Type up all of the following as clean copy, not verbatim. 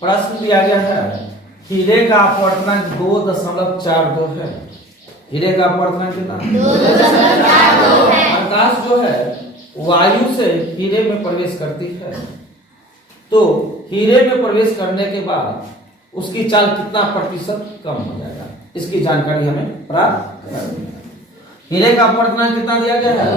प्रश्न दिया गया है हीरे का अपवर्तनांक 2.42 है। हीरे का अपवर्तनांक कितना? 2.42 है। प्रकाश जो है वायु से हीरे में प्रवेश करती है, तो हीरे में प्रवेश करने के बाद उसकी चाल कितना प्रतिशत कम हो जाएगा, इसकी जानकारी हमें प्राप्त करनी है। हीरे का अपवर्तनांक कितना दिया गया है?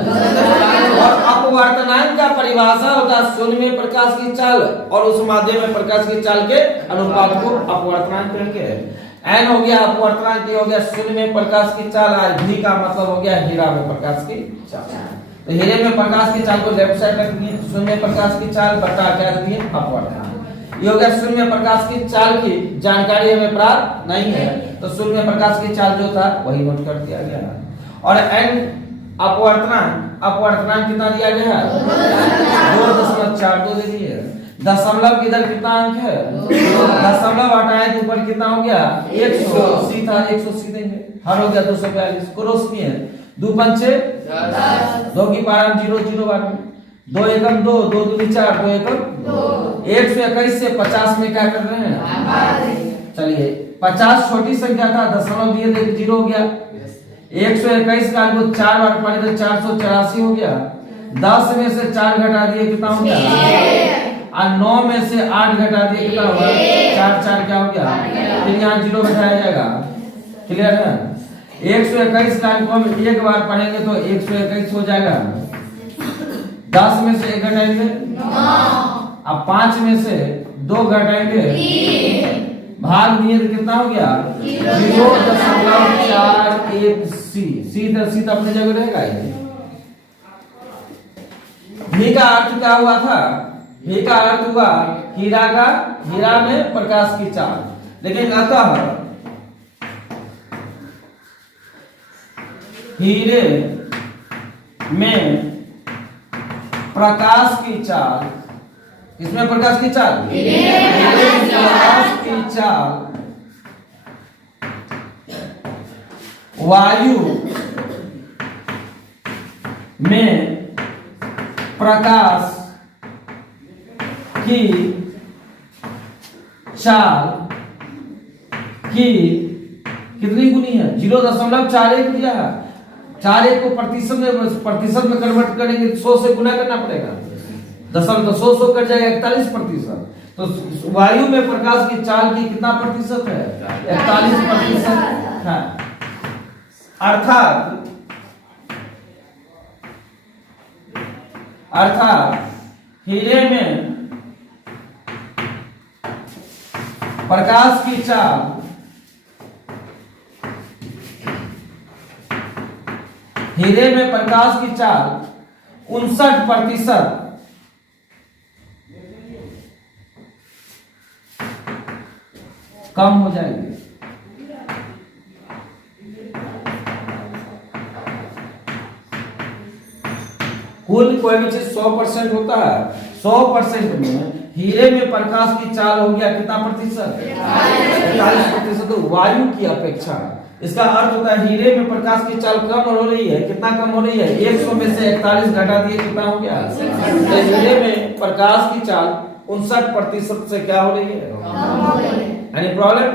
और अपवर्तनांक का परिभाषा होता है शून्य में प्रकाश की चाल और उस माध्यम में प्रकाश की चाल के अनुपात को अपवर्तनांक कहेंगे। एन हो गया अपवर्तनांक, हो गया शून्य में प्रकाश की चाल, भी का मतलब हो गया हीरा में प्रकाश की चाल। तो हीरे में प्रकाश की चाल को लेफ्ट साइड रख दिए, शून्य में प्रकाश की चाल बटा क्या दिए अपवर्तनांक। ये हो गया शून्य में प्रकाश की चाल की जानकारी हमें प्राप्त नहीं है, तो शून्य में प्रकाश की चाल जो था वही नोट कर दिया गया। और एन अपवर्तनांक कितना दिया गया है? 2.42 दे दिए। दशमलव किधर कितना अंक है? दशमलव हटाए तो ऊपर कितना हो गया? 180 था, 180 देंगे। हर हो गया 242। क्रॉस किए 2 पंचे 2 की पावर 0 0 बार में 2 एकम 2 2 दूनी 4 2 एकम 2। 121 से 50 में क्या कर रहे हैं? चलिए 50 छोटी संख्या था, दशमलव दिए थे 0 हो गया। 121 का जो 4 बार पढ़े तो 484 हो गया। 10 में से 4 घटा दिए कितना हो गया? और 9 में से 8 घटा दिए कितना हुआ? 4 4 क्या हो गया? फिर यहाँ 0 घटाया जाएगा। क्लियर है? 121 का हम एक बार पढ़ेंगे तो 121 हो जाएगा। 10 में से 1 घटाएंगे 9। अब 5 में से 2 घटाएंगे 3। भाग दिए तो कितना हो गया? 0.41 सी तो अपनी जगह रहेगा। ही का अर्थ क्या हुआ था? ही का अर्थ हुआ हीरा में प्रकाश की चाल। लेकिन अतः हीरे में प्रकाश की चाल, इसमें प्रकाश की चाल, प्रकाश की चाल वायु में प्रकाश की चाल की कितनी गुनी है? 0.41 दिया है। 41 को प्रतिशत में कन्वर्ट करेंगे 100 से गुना करना पड़ेगा। दशमलव तो 100 कट जाएगा 41%। तो वायु में प्रकाश की चाल की कितना प्रतिशत है? 41% है। अर्थात हीरे में प्रकाश की चाल हीरे में प्रकाश की चाल 59% कम हो जाएगी। कुल कोई भी चीज 100% होता है, 100% में हीरे में प्रकाश की चाल हो गया कितना प्रतिशत? 41%। तो वायु की अपेक्षा इसका अर्थ होता है हीरे में प्रकाश की चाल कम हो रही है। कितना कम हो रही है? 100 में से 41 घटा दिए कितना हो गया? तो हीरे में प्रकाश की चाल 59% से क्या हो रही है? Any problem?